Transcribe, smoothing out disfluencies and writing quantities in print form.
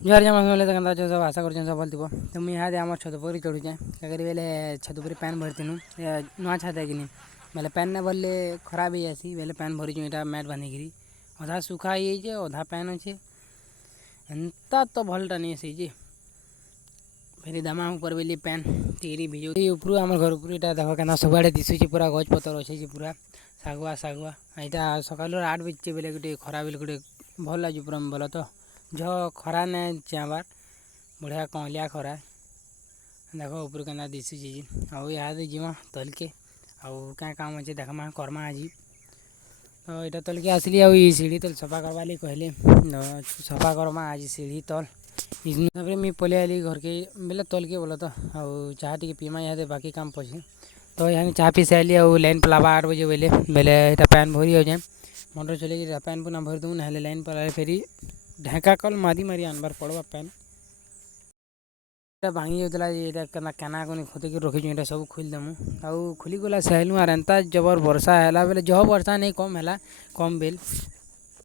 जुआर जमा समझे तो केन्ता सब आशा कर सब भल थो। तो मुझे यहाँ आम छत पर चढ़ुचे क्या करी बेले छत पर पैन भरतीनु नुआ छत है कि बेले पैन ना भरले खराब हो जासी बेले पैन भरीचु यहाँ मैट बांधिकी अधा सुखा हो अधा पैन अच्छे एंता तो भलटा नहीं से फिर दमा ऊपर बेली पैन टिरी भिजो ऊपर आम घर ऊपर यहाँ देख क्या सबुआड़े दिशुचे पूरा गच पतर अच्छे पूरा शागुआ शागुआ यहाँ सकाल 8 बजे बेले गोटे खरा बेले गोटे भल लगे पूरा भल तो झ खरा ना चाबार बढ़िया कंलिया खरा देख ऊपर के दिशुचे आउ यहाँ जीमा तलके आउ क्या काम अच्छे देखमा करमा आज तो यहाँ तलके आसली आ सीढ़ी तल सफा करवा लगे कहले सफा करमा आज सीढ़ी तल तापर मैं पलि आली घर के बेले तल के बोला तो आउ चाह टी पीमा यहाँ बाकी काम पचे तो यहाँ चाह पी सारी लाइन पलावा 8 बजे बेले बेले यहाँ पैन भरी हो जाए मोटर चले पैन पुना भर दूँ ना लाइन पलाए फेरी ढेका कल मारी मारी आनबार पड़वा पैन भांगी जाता है केना को खोद के रखी सब खोलदेमु आउ खोली गला सहलु आर एंता जबर वर्षा है बेले जह वर्षा नहीं कम है कम बेल